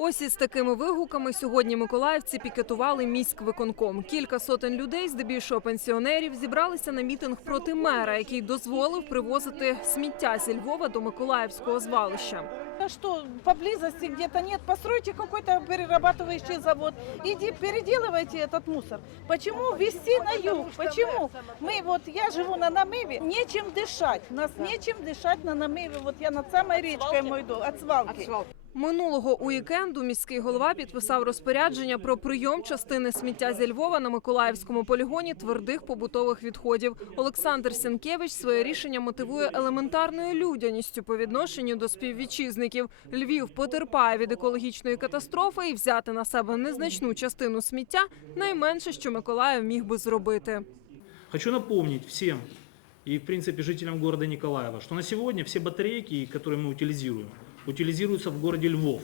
Ось із такими вигуками сьогодні миколаївці пікетували міськвиконком. Кілька сотень людей, здебільшого пенсіонерів, зібралися на мітинг проти мера, який дозволив привозити сміття зі Львова до Миколаївського звалища. А что, поблизости где-то нет, постройте какой-то перерабатывающий завод, иди переделывайте этот мусор. Почему везти на юг? Почему? Мы вот, я живу на Намыве, нечем дышать, нас нечем дышать на Намыве, вот я над самой речкой мой дом, от свалки. Минулого уікенду міський голова підписав розпорядження про прийом частини сміття зі Львова на Миколаївському полігоні твердих побутових відходів. Олександр Сенкевич своє рішення мотивує елементарною людяністю по відношенню до співвітчизників. Львів потерпає від екологічної катастрофи і взяти на себе незначну частину сміття найменше, що Миколаїв міг би зробити. Хочу напомнить всем и, в принципе, жителям города Николаева, что на сегодня все батарейки, которые мы утилизируем, утилизируются в городе Львов.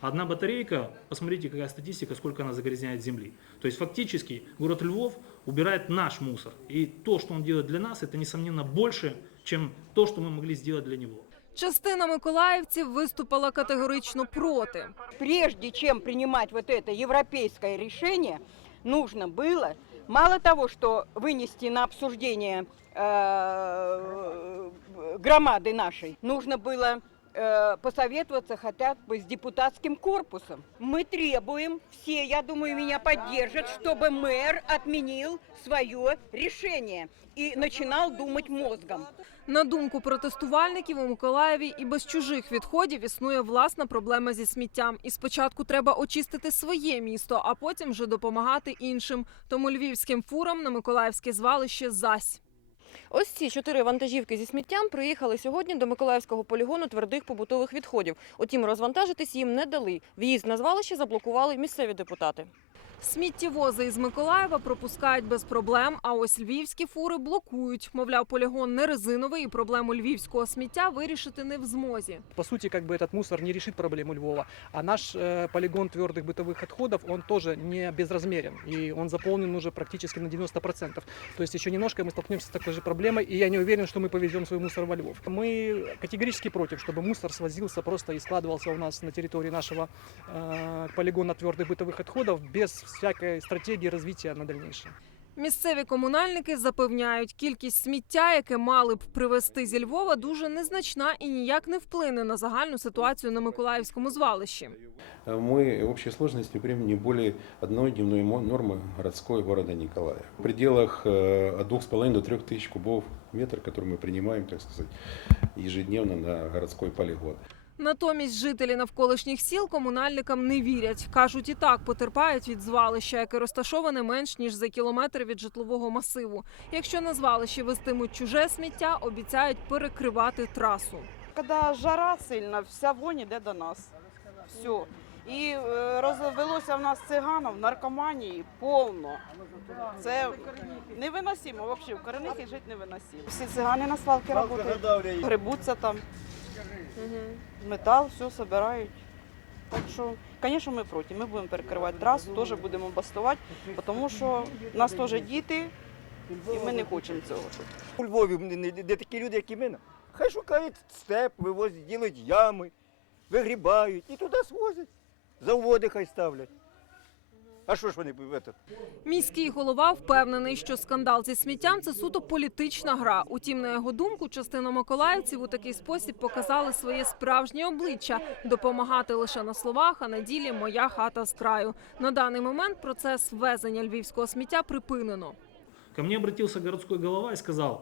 Одна батарейка, посмотрите, какая статистика, сколько она загрязняет земли. То есть фактически город Львов убирает наш мусор. И то, что он делает для нас, это, несомненно, больше, чем то, что мы могли сделать для него. Частина миколаївців виступила категорично проти. прежде чем принимать вот это европейское решение, нужно было мало того, что вынести на обсуждение э, громады нашей, нужно было э, посоветоваться хотя бы с депутатским корпусом. Мы требуем, все, я думаю, меня поддержат, чтобы мэр отменил свое решение и начинал думать мозгом. На думку протестувальників, у Миколаєві і без чужих відходів існує власна проблема зі сміттям. І спочатку треба очистити своє місто, а потім вже допомагати іншим. Тому львівським фурам на миколаївське звалище зась. Ось ці чотири вантажівки зі сміттям приїхали сьогодні до Миколаївського полігону твердих побутових відходів. Утім, розвантажитись їм не дали. В'їзд на звалище заблокували місцеві депутати. Сміттєвози із Миколаєва пропускають без проблем. А ось львівські фури блокують. Мовляв, полігон не резиновий, і проблему львівського сміття вирішити не в змозі. По сути, как бы этот мусор не решит проблему Львова. А наш э, полигон твердых бытовых отходов, он тоже не безразмерен. И он заполнен уже практически на 90%. То есть еще немножко и мы столкнемся с такой же проблемой. И я не уверен, что мы повезем свой мусор во Львов. Мы категорически против, чтобы мусор свозился просто и складывался у нас на территории нашего э, полигона твердых бытовых отходов без всякой стратегии развития на дальнейшее. Місцеві комунальники запевняють, кількість сміття, яке мали б привезти зі Львова, дуже незначна і ніяк не вплине на загальну ситуацію на Миколаївському звалищі. мы в общей сложности примем не более одной дневной мо- нормы городской города Николая. В пределах э, от 2,5 до 3 тысяч кубов метр, который мы принимаем, так сказать, ежедневно на городской полигон. Натомість жителі навколишніх сіл комунальникам не вірять. кажуть, і так потерпають від звалища, яке розташоване менш ніж за кілометр від житлового масиву. Якщо на звалищі вестимуть чуже сміття, обіцяють перекривати трасу. Когда жара сильна, вся вонь іде до нас. Все. І е, розвелося в нас циганов, наркоманії повно. Це невиносимо, взагалі, в Коренихі жити невиносимо. Всі цигани на свалці працюють, грибуться там, метал, все збирають. Так що, звісно, ми проти. Ми будемо перекривати трасу, теж будемо бастувати, тому що в нас теж діти, і ми не хочемо цього. У Львові де такі люди, як і ми. Хай шукають степ, вивозять, ділять ями, вигрібають і туди свозять. Заводи хай ставлять. А що ж вони в этот? Міський голова впевнений, що скандал зі сміттям це суто політична гра. Утім, на його думку, частина миколаївців у такий спосіб показали своє справжнє обличчя допомагати лише на словах, а на ділі моя хата з краю. На даний момент процес ввезення львівського сміття припинено. Ко мне обратился городской голова и сказал,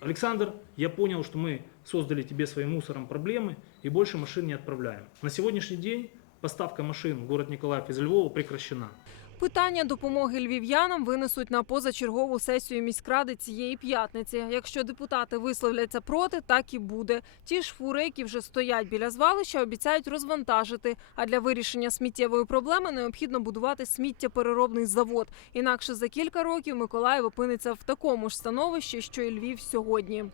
Александр, я понял, что мы создали тебе своим мусором проблемы и больше машин не отправляем. На сегодняшний день поставка машин в город Николаев из Львова прекращена. Питання допомоги львів'янам винесуть на позачергову сесію міськради цієї п'ятниці. Якщо депутати висловляться проти, так і буде. Ті ж фури, які вже стоять біля звалища, обіцяють розвантажити. А для вирішення сміттєвої проблеми необхідно будувати сміттєпереробний завод. Інакше за кілька років Миколаїв опиниться в такому ж становищі, що і Львів сьогодні.